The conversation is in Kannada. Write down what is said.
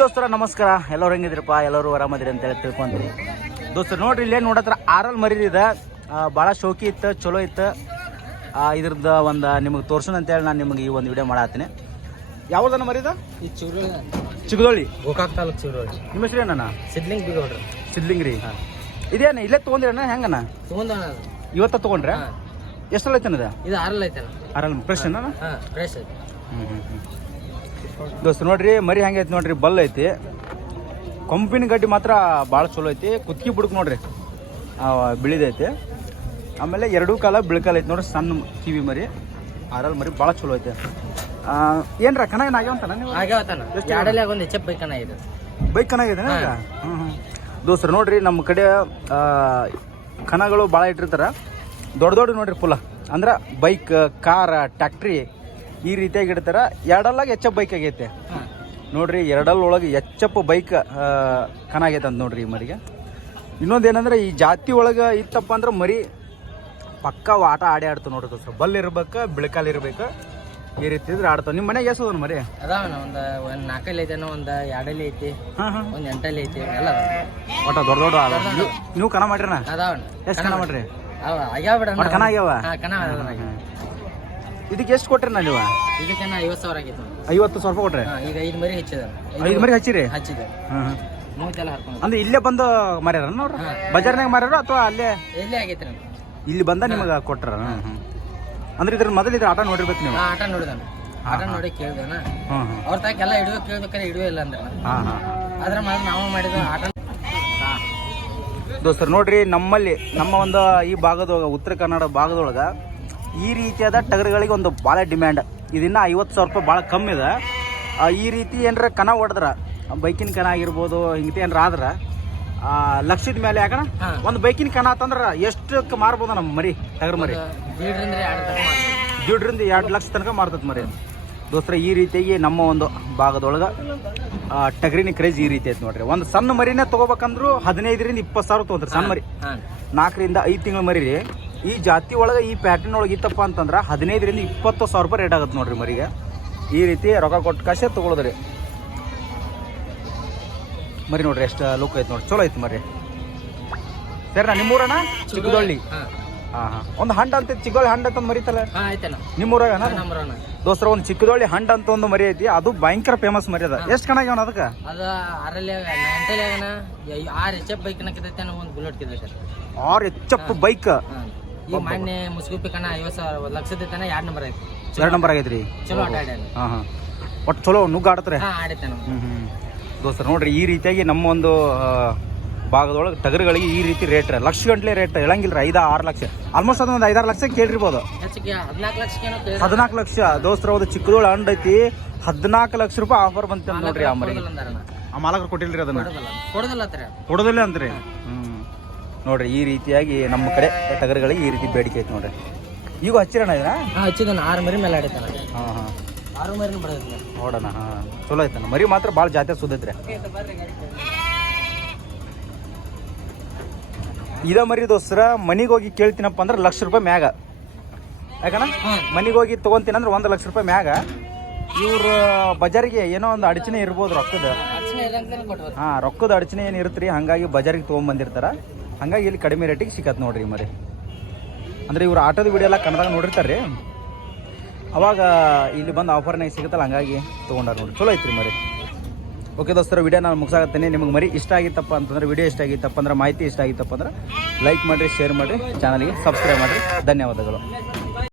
ದೋಸ್ತರ ನಮಸ್ಕಾರ. ಎಲ್ಲರೂ ಹೆಂಗಿದ್ರಪ್ಪ? ಎಲ್ಲರೂ ಆರಾಮದಿರಿ ಅಂತ ಹೇಳಿ ತಿಳ್ಕೊಂತೀರಿ ದೋಸ್ತರು. ನೋಡ್ರಿ ಇಲ್ಲೇ ನೋಡತ್ರ ಆರಲ್ ಮರಿದಿದೆ. ಭಾಳ ಶೋಕಿ ಇತ್ತು, ಚಲೋ ಇತ್ತು. ಇದ್ರದ್ದು ಒಂದು ನಿಮಗೆ ತೋರ್ಸೋಣ ಅಂತೇಳಿ ನಾನು ನಿಮಗೆ ಈ ಒಂದು ವಿಡಿಯೋ ಮಾಡತ್ತೀನಿ. ಯಾವ್ದನ್ನ ಮರಿದ? ಈ ಚಿಗದೊಳ್ಳಿ, ಗೋಕಾಕ್ ತಾಲೂಕು ಚಿಗದೊಳ್ಳಿ. ನಿಮ್ಮ ಹೆಸರು ಏನಣ್ಣ? ಸಿದ್ಲಿಂಗ್ ಬಿಗೌಡ್ರಿ. ಸಿದ್ಲಿಂಗ್ ರೀ. ಇದೇನ ಇಲ್ಲೇ ತೊಗೊಂಡ್ರಣ್ಣ? ಹೆಂಗಣ್ಣ ತಗೊಂಡಣ ಇವತ್ತ ತೊಗೊಂಡ್ರೆ? ಎಷ್ಟಲ್ಲ ಐತನದ? ಇದು ಆರಲ್ ಐತಲ್ಲ. ಆರಲ್ ಫ್ರೆಶ್ ಅಣ್ಣ? ಫ್ರೆಶ್ ಐತಿ. ದೋಸ್ತ ನೋಡ್ರಿ ಮರಿ ಹೆಂಗೆ ಐತಿ ನೋಡ್ರಿ. ಬಲ್ ಐತಿ, ಕೊಂಪಿನ ಗಡ್ಡಿ ಮಾತ್ರ ಭಾಳ ಚಲೋ ಐತಿ. ಕುತ್ಕಿ ಬಿಡ್ಕ್ ನೋಡ್ರಿ ಬಿಳಿದೈತಿ. ಆಮೇಲೆ ಎರಡೂ ಕಾಲ ಬಿಳ್ಕಾಲ ಐತಿ ನೋಡ್ರಿ. ಸಣ್ಣ ಕಿವಿ ಮರಿ, ಆರಲ್ ಮರಿ ಭಾಳ ಚಲೋ ಐತಿ. ಏನ್ರ ಕನ ಏನು ಆಗ್ಯಾವಂತಾನ ನೀವು? ಆಗ್ಯಾವತಾನ. ಎರಡಲ್ಲಿ ಒಂದು ಹೆಚ್ಚಪ್ ಬೈಕನ ಇದೆ. ಬೈಕ್ ಕನಾಗಿದೆ. ದೋಸ್ತರು ನೋಡ್ರಿ ನಮ್ಮ ಕಡೆ ಕನಗಳು ಭಾಳ ಇಟ್ಟಿರ್ತಾರ. ದೊಡ್ಡ ದೊಡ್ಡ ನೋಡ್ರಿ ಫುಲ್ಲ ಅಂದ್ರೆ ಬೈಕ್, ಕಾರ್, ಟ್ಯಾಕ್ಟ್ರಿ ಈ ರೀತಿಯಾಗಿ ಇಡ್ತಾರ. ಎರಡಲ್ಲಾಗ ಎಚ್ ಎಫ್ ಬೈಕ್ ಆಗೈತೆ ನೋಡ್ರಿ. ಎರಡಲ್ ಒಳಗೆ ಎಚ್ ಎಫ್ ಬೈಕ್ ಕನ ಆಗೈತೆ ಅಂತ ನೋಡ್ರಿ ಈ ಮರಿಗೆ. ಇನ್ನೊಂದೇನಂದ್ರೆ ಈ ಜಾತಿ ಒಳಗೆ ಇತ್ತಪ್ಪ ಅಂದ್ರೆ ಮರಿ ಪಕ್ಕ ಆಟ ಆಡ್ತು ನೋಡ್ರಿ ದೋಸ್ತ. ಬಲ್ ಇರ್ಬೇಕು, ಬಿಳಕಾಲ್ ಇರ್ಬೇಕು, ಈ ರೀತಿ ಇದ್ರೆ ಆಡ್ತಾವ. ನಿಮ್ಮ ಮನೆಗೆ ಎಷ್ಟು ಮರಿ ಅದಾವಣ? ಒಂದು 4 ಐತೇನೋ, ಒಂದು 2 ಐತಿ, ಒಂದು 8 ಐತಿ, ಎಲ್ಲ ಒಟ್ಟ ದೊಡ್ಡ ದೊಡ್ಡ ಅದ. ನೀವು ಕನ ಮಾಡ್ರಿನ? ಅದಾವಣ. ಎಷ್ಟು ಕನ ಮಾಡ್ರಿ? ಆಗ್ಯಾವ ಬಿಡ. ಕನ ಆಗ್ಯಾವ? ಕನ. ಇದಕ್ಕೆ ಎಷ್ಟು ಕೊಟ್ರಿ ನಾ ನೀವು? ಇದಕ್ಕೆ 50,000 ಆಗಿತ್ತು. 50,000 ರೂಪಾಯಿ ಕೊಟ್ರಿ? ಈಗ 5 ಮರಿ ಹಚ್ಚಿದ. 5 ಮರಿ ಹಚ್ಚಿರಿ? ಹಚ್ಚಿದೆ. ಮೂವತ್ತೆಲ್ಲ ಹರ್ಕೊಂಡು ಅಂದ್ರೆ ಇಲ್ಲೇ ಬಂದು ಮಾರ್ಯಾರ ನೋಡ್ರಿ? ಬಜಾರ್ನಾಗ ಮಾರ್ಯಾರ ಅಥವಾ ಅಲ್ಲೇ ಎಲ್ಲೇ ಆಗೈತಿ? ಇಲ್ಲಿ ಬಂದ ನಿಮಗೆ ಕೊಟ್ರ? ಅಂದ್ರೆ ಇದ್ರ ಮೊದಲು ಇದ್ರ ಆಟ ನೋಡಿರ್ಬೇಕು ನೀವು? ಆಟ ನೋಡಿದಾನ. ಆಟ ನೋಡಿ ಕೇಳ್ದೇನ ಅವ್ರ ತಾಕೆಲ್ಲ ಹಿಡಿಯೋ ಕೇಳ್ಬೇಕಾದ್ರೆ ಹಿಡಿಯೋ ಇಲ್ಲ ಅಂದ್ರೆ ಅದ್ರ ಮೊದಲು ನಾವು ಮಾಡಿದ ಆಟ. ದೋಸ್ತರು ನೋಡ್ರಿ ನಮ್ಮಲ್ಲಿ ನಮ್ಮ ಒಂದು ಈ ಭಾಗದೊಳಗ, ಉತ್ತರ ಕನ್ನಡ ಭಾಗದೊಳಗ ಈ ರೀತಿಯಾದ ಟಗರುಗಳಿಗೆ ಒಂದು ಭಾಳ ಡಿಮ್ಯಾಂಡ್. ಇದನ್ನ 50,000 ರೂಪಾಯಿ ಭಾಳ ಕಮ್ಮಿ ಇದೆ. ಈ ರೀತಿ ಏನಾರ ಕನ ಹೊಡೆದ್ರ, ಬೈಕಿನ ಕನ ಆಗಿರ್ಬೋದು, ಹಿಂಗತಿ ಏನಾರ ಆದ್ರೆ ಲಕ್ಷದ ಮೇಲೆ ಯಾಕಣ ಒಂದು ಬೈಕಿನ ಕನ ಆತಂದ್ರೆ ಎಷ್ಟಕ್ಕೆ ಮಾರ್ಬೋದು ನಮ್ಮ ಮರಿ? ಟಗರ್ ಮರಿ 1.5 ಲಕ್ಷ ತನಕ ಮಾರ್ತದ ಮರಿ ದೋಸ್ತರ. ಈ ರೀತಿಯಾಗಿ ನಮ್ಮ ಒಂದು ಭಾಗದೊಳಗೆ ಟಗರಿನ ಕ್ರೇಜ್ ಈ ರೀತಿ ಐತಿ ನೋಡ್ರಿ. ಒಂದು ಸಣ್ಣ ಮರಿನೇ ತೊಗೋಬೇಕಂದ್ರು 15,000 20,000 ತೊಗೊಂಡ್ರಿ ಸಣ್ಣ ಮರಿ. 4 ರಿಂದ 5 ತಿಂಗಳ ಮರಿ ರೀ. ಈ ಜಾತಿ ಒಳಗೆ ಈ ಪ್ಯಾಟರ್ನ್ ಒಳಗೆ ಇತ್ತಪ್ಪ ಅಂತಂದ್ರೆ 15,000 ರಿಂದ 20,000 ರೂಪಾಯಿ ರೇಟ್ ಆಗುತ್ತೆ ನೋಡ್ರಿ ಮರಿಗೆ. ಈ ರೀತಿ ರೊಕ್ಕ ಕೊಟ್ಟು ಕಾಸೆ ತೊಗೊಳೋದ್ರಿ ಮರಿ. ನೋಡ್ರಿ ಎಷ್ಟು ಲುಕ್ ಐತಿ ನೋಡ್ರಿ, ಚಲೋ ಐತಿ ಮರಿ. ಸರಿ, ನಿಮ್ಮೂರಣ್ಣ? ಚಿಕ್ಕದೊಳ್ಳಿ. ಒಂದು ಹಂಡ ಅಂತ ಚಿಕ್ಕದೊಳ್ಳಿ ಹಂಡ ಅಂತ ಮರಿತಲ್ಲ ನಿಮ್ಮೂರಾಗ ದೋಸ್ತರ? ಒಂದು ಚಿಕ್ಕದೊಳ್ಳಿ ಹಂಡ ಅಂತ ಒಂದು ಮರಿ ಐತಿ, ಅದು ಭಯಂಕರ ಫೇಮಸ್ ಮರಿ ಅದ. ಎಷ್ಟು ಕಣ ಆಗ್ಯಾವ ಅದಕ್ಕೆ? ಅದು 6 ಎಚ್ ಎಫ್ ಬೈಕ್ ಒಂದು ಬುಲೆಟ್ ಕಿದೈತೆ. 6 H F bike. ಈ ಮೊನ್ನೆ ಮುಸ್ಗುಪ್ಪಿ ಕಣ 50,000 ಲಕ್ಷದ 2 ನಂಬರ್ ಐತಿ. 2 ನಂಬರ್ ಆಗೈತ್ರಿ. ಚಲೋ ಆಟ ಆಡ್ಯಾನ. ಒಟ್ಟು ಚಲೋ ನುಗ್ಗ ಆಡತ್ರೆ ಆಡೈತೆ ದೋಸ್ತರ. ನೋಡ್ರಿ ಈ ರೀತಿಯಾಗಿ ನಮ್ಮ ಒಂದು ಭಾಗದೊಳಗೆ ಟಗರುಗಳಿಗೆ ಈ ರೀತಿ ರೇಟ್ ಲಕ್ಷ ಗಂಟ್ಲೆ ರೇಟ್ ಹೇಳಂಗಿಲ್ಲ. 5-6 ಲಕ್ಷ ಆಲ್ಮೋಸ್ಟ್ ಅದೊಂದು 5-6 ಲಕ್ಷ ಕೇಳಿರ್ಬೋದು. 14 ಲಕ್ಷ ದೋಸ್ತರ. ಒಂದು ಚಿಕ್ಕದೊಳ ಹಂಡ್ ಐತಿ, 14 ಲಕ್ಷ ರೂಪಾಯಿ ಆಫರ್ ಬಂತ ನೋಡ್ರಿ. ಆ ಮರಿ ಆ ಮಾಲಕರು ಕೊಟ್ಟಿಲ್ರಿ, ಅದನ್ನ ಕೊಡೋದಿಲ್ಲ ಅಂತ್ರಿ. ನೋಡ್ರಿ ಈ ರೀತಿಯಾಗಿ ನಮ್ಮ ಕಡೆ ಟಗರುಗಳಿಗೆ ಈ ರೀತಿ ಬೇಡಿಕೆ ಐತಿ ನೋಡ್ರಿ. ಈಗ ಹಚ್ಚಿರೋಣ ಇದನ್ನ? ಹಚ್ಚಿದ 6 ಮರಿ ಮೇಲೆ ಆಡೈತಾನ. 6 ಮರಿನೂ ಬರೋದಿಲ್ಲ ನೋಡೋಣ. ಚಲೋ ಐತನ ಮರಿ ಮಾತ್ರ ಭಾಳ ಜಾತಿ ಸುದ್ದೈತ್ರಿ. ಇದ ಮರಿ ದೋಸ್ತರ ಮನಿಗೆ ಹೋಗಿ ಕೇಳ್ತೀನಪ್ಪ ಅಂದ್ರೆ 1 ಲಕ್ಷ ರೂಪಾಯಿ ಮ್ಯಾಗ. ಯಾಕಣ್ಣ ಮನಿಗೆ ಹೋಗಿ ತೊಗೊಂತೀನಿ ಅಂದ್ರೆ 1 ಲಕ್ಷ ರೂಪಾಯಿ ಮ್ಯಾಗ. ಇವ್ರ ಬಜಾರಿಗೆ ಏನೋ ಒಂದು ಅಡಚಣೆ ಇರ್ಬೋದು ರೊಕ್ಕದ. ರೊಕ್ಕದ ಅಡಚಣೆ ಏನು ಇರುತ್ತೆ, ಹಂಗಾಗಿ ಬಜಾರಿಗೆ ತೊಗೊಂಡ್ಬಂದಿರ್ತಾರ. ಹಂಗಾಗಿ ಇಲ್ಲಿ ಕಡಿಮೆ ರೇಟಿಗೆ ಸಿಕ್ಕತ್ ನೋಡ್ರಿ ಮರಿ. ಅಂದ್ರೆ ಇವ್ರು ಆಟೋದ ವಿಡಿಯೋ ಎಲ್ಲ ಕನ್ನಡದಾಗ ನೋಡಿರ್ತಾರೆ, ಅವಾಗ ಇಲ್ಲಿ ಬಂದು ಆಫರ್ನಾಗ ಸಿಗುತ್ತಲ್ಲ, ಹಂಗಾಗಿ ತೊಗೊಂಡಾರ ನೋಡ್ರಿ. ಚಲೋ ಐತ್ರಿ ಮರಿ. ಓಕೆ ದೋಸ್ತರ, ವಿಡಿಯೋ ನಾನು ಮುಗಿಸಾಗತ್ತೇನೆ. ನಿಮಗೆ ಮರಿ ಇಷ್ಟ ಆಗಿತ್ತಪ್ಪ ಅಂತಂದ್ರೆ, ವಿಡಿಯೋ ಇಷ್ಟ ಆಗಿತ್ತಪ್ಪ ಅಂದ್ರೆ, ಮಾಹಿತಿ ಇಷ್ಟ ಆಗಿತ್ತಪ್ಪ ಅಂದ್ರೆ ಲೈಕ್ ಮಾಡಿರಿ, ಶೇರ್ ಮಾಡಿರಿ, ಚಾನಲ್ಗೆ ಸಬ್ಸ್ಕ್ರೈಬ್ ಮಾಡಿರಿ. ಧನ್ಯವಾದಗಳು.